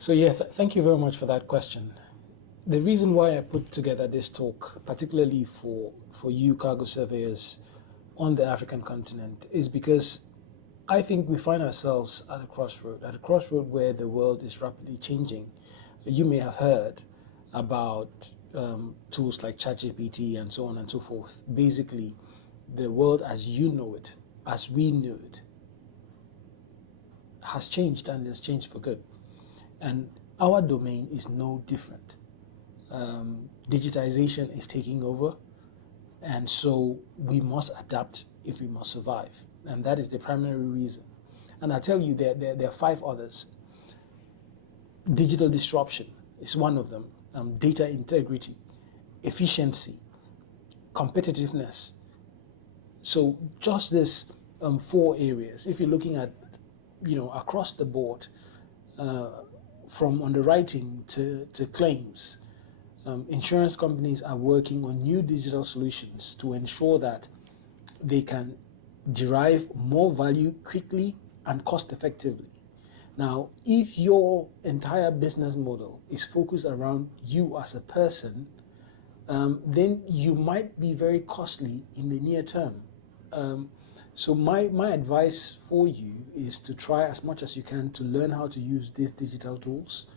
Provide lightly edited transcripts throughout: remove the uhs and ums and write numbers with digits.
So yeah, thank you very much for that question. The reason why I put together this talk, particularly for you cargo surveyors on the African continent, is because I think we find ourselves at a crossroad where the world is rapidly changing. You may have heard about tools like ChatGPT and so on and so forth. Basically, the world as you know it, as we knew it, has changed, and has changed for good. And our domain is no different. Digitization is taking over, and so we must adapt if we must survive. And that is the primary reason. And I tell you, there are five others. Digital disruption is one of them. Data integrity, efficiency, competitiveness. So just this four areas. If you're looking at, across the board, from underwriting to claims, insurance companies are working on new digital solutions to ensure that they can derive more value quickly and cost effectively. Now, if your entire business model is focused around you as a person, then you might be very costly in the near term. So my advice for you is to try as much as you can to learn how to use these digital tools,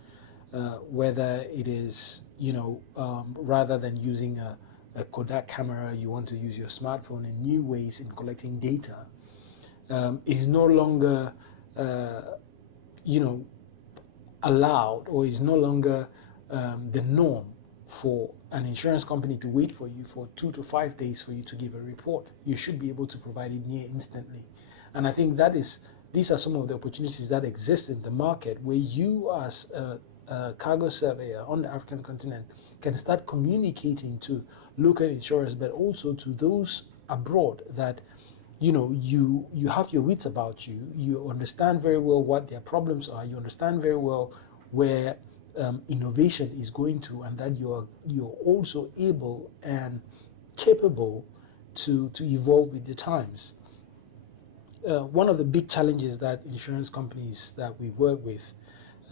whether it is, rather than using a Kodak camera, you want to use your smartphone in new ways in collecting data. It is no longer, allowed, or is no longer the norm for an insurance company to wait for you for 2 to 5 days for you to give a report. You should be able to provide it near instantly. And I think these are some of the opportunities that exist in the market where you as a cargo surveyor on the African continent can start communicating to local insurers, but also to those abroad that you have your wits about you. You understand very well what their problems are. You understand very well where innovation is going to, and that you're also able and capable to evolve with the times. One of the big challenges that insurance companies that we work with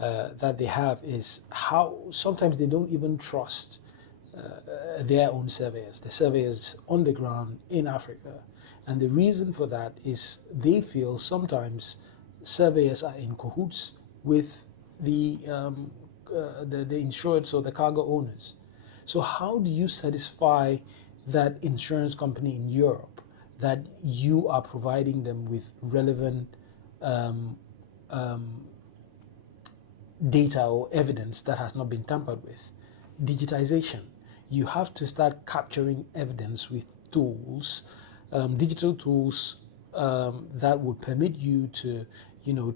that they have is how sometimes they don't even trust their own surveyors, the surveyors on the ground in Africa. And the reason for that is they feel sometimes surveyors are in cahoots with the insured, so the cargo owners. So how do you satisfy that insurance company in Europe that you are providing them with relevant data or evidence that has not been tampered with? Digitization. You have to start capturing evidence with tools, digital tools that would permit you to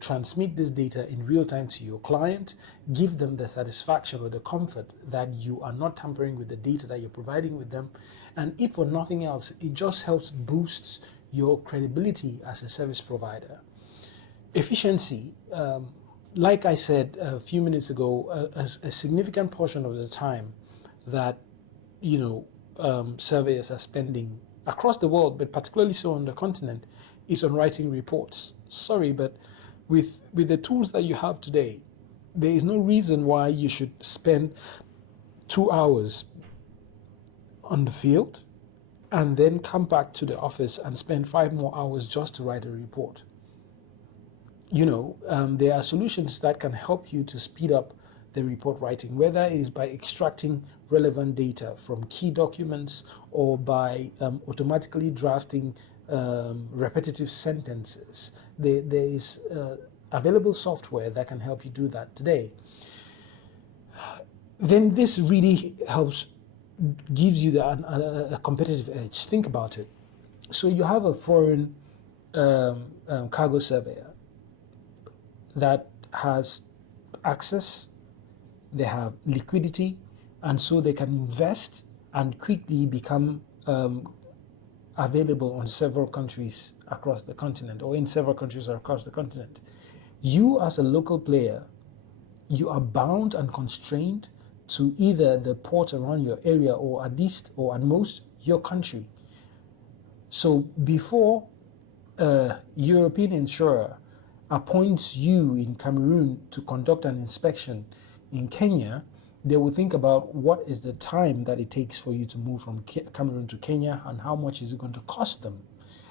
transmit this data in real time to your client, give them the satisfaction or the comfort that you are not tampering with the data that you're providing with them. And if for nothing else, it just helps boost your credibility as a service provider. Efficiency, like I said a few minutes ago, a significant portion of the time that surveyors are spending across the world, but particularly so on the continent, is on writing reports. Sorry, but with the tools that you have today, there is no reason why you should spend 2 hours on the field and then come back to the office and spend 5 more hours just to write a report. There are solutions that can help you to speed up the report writing, whether it is by extracting relevant data from key documents or by automatically drafting repetitive sentences. There is available software that can help you do that today. Then this really helps, gives you a competitive edge. Think about it. So you have a foreign cargo surveyor that has access, they have liquidity, and so they can invest and quickly become available on several countries across the continent, or in several countries across the continent. You as a local player, you are bound and constrained to either the port around your area or at least or at most your country. So before a European insurer appoints you in Cameroon to conduct an inspection in Kenya, they will think about what is the time that it takes for you to move from Cameroon to Kenya and how much is it going to cost them,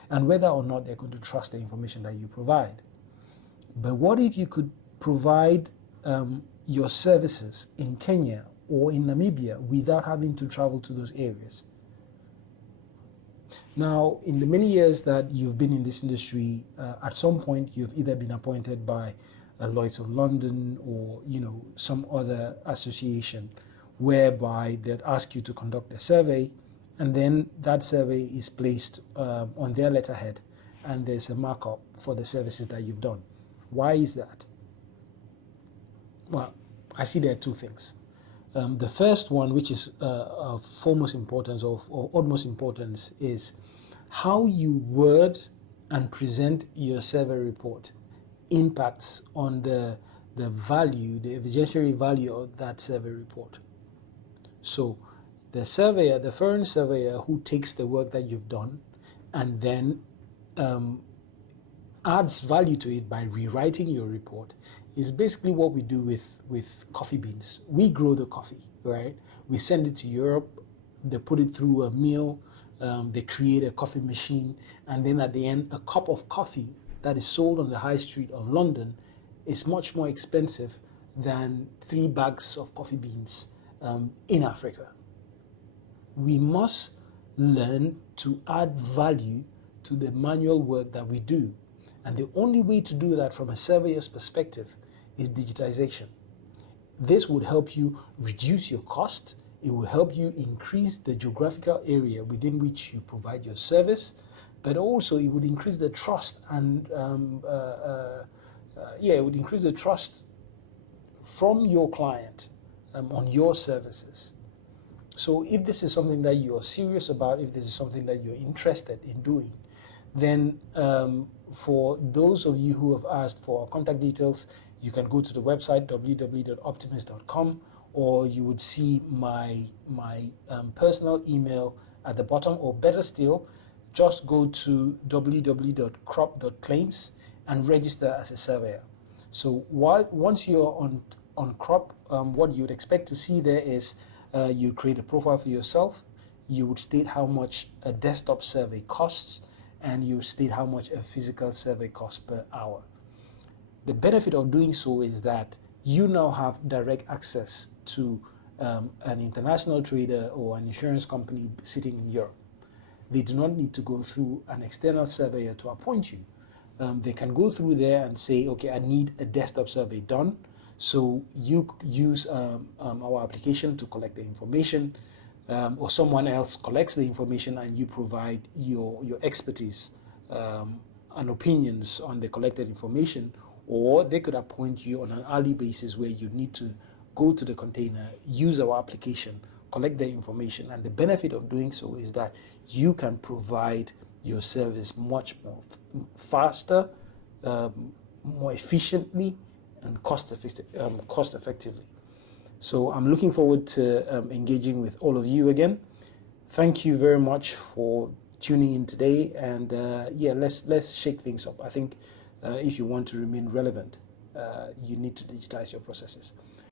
and whether or not they're going to trust the information that you provide. But what if you could provide your services in Kenya or in Namibia without having to travel to those areas? Now, in the many years that you've been in this industry, at some point you've either been appointed by Lloyd's of London or some other association whereby they'd ask you to conduct a survey, and then that survey is placed on their letterhead, and there's a markup for the services that you've done. Why is that? Well, I see there are two things. The first one, which is of foremost importance or utmost importance, is how you word and present your survey report impacts on the value, the evidentiary value of that survey report. So the surveyor, the foreign surveyor who takes the work that you've done and then adds value to it by rewriting your report is basically what we do with coffee beans. We grow the coffee, right? We send it to Europe, they put it through a mill, they create a coffee machine, and then at the end, a cup of coffee that is sold on the high street of London is much more expensive than 3 bags of coffee beans in Africa. We must learn to add value to the manual work that we do. And the only way to do that from a surveyor's perspective is digitization. This would help you reduce your cost. It will help you increase the geographical area within which you provide your service, but also it would increase the trust and it would increase the trust from your client on your services. So if this is something that you're serious about, if this is something that you're interested in doing, then for those of you who have asked for our contact details, you can go to the website www.optimist.com, or you would see my personal email at the bottom, or better still, just go to www.crop.claims and register as a surveyor. So once you're on Crop, what you would expect to see there is you create a profile for yourself, you would state how much a desktop survey costs, and you state how much a physical survey costs per hour. The benefit of doing so is that you now have direct access to an international trader or an insurance company sitting in Europe. They do not need to go through an external surveyor to appoint you. They can go through there and say, okay, I need a desktop survey done. So you use our application to collect the information, or someone else collects the information and you provide your expertise and opinions on the collected information, or they could appoint you on an hourly basis where you need to go to the container, use our application, collect the information. And the benefit of doing so is that you can provide your service much more faster, more efficiently, and cost effectively. So I'm looking forward to engaging with all of you again. Thank you very much for tuning in today, and let's shake things up. I think if you want to remain relevant, you need to digitize your processes.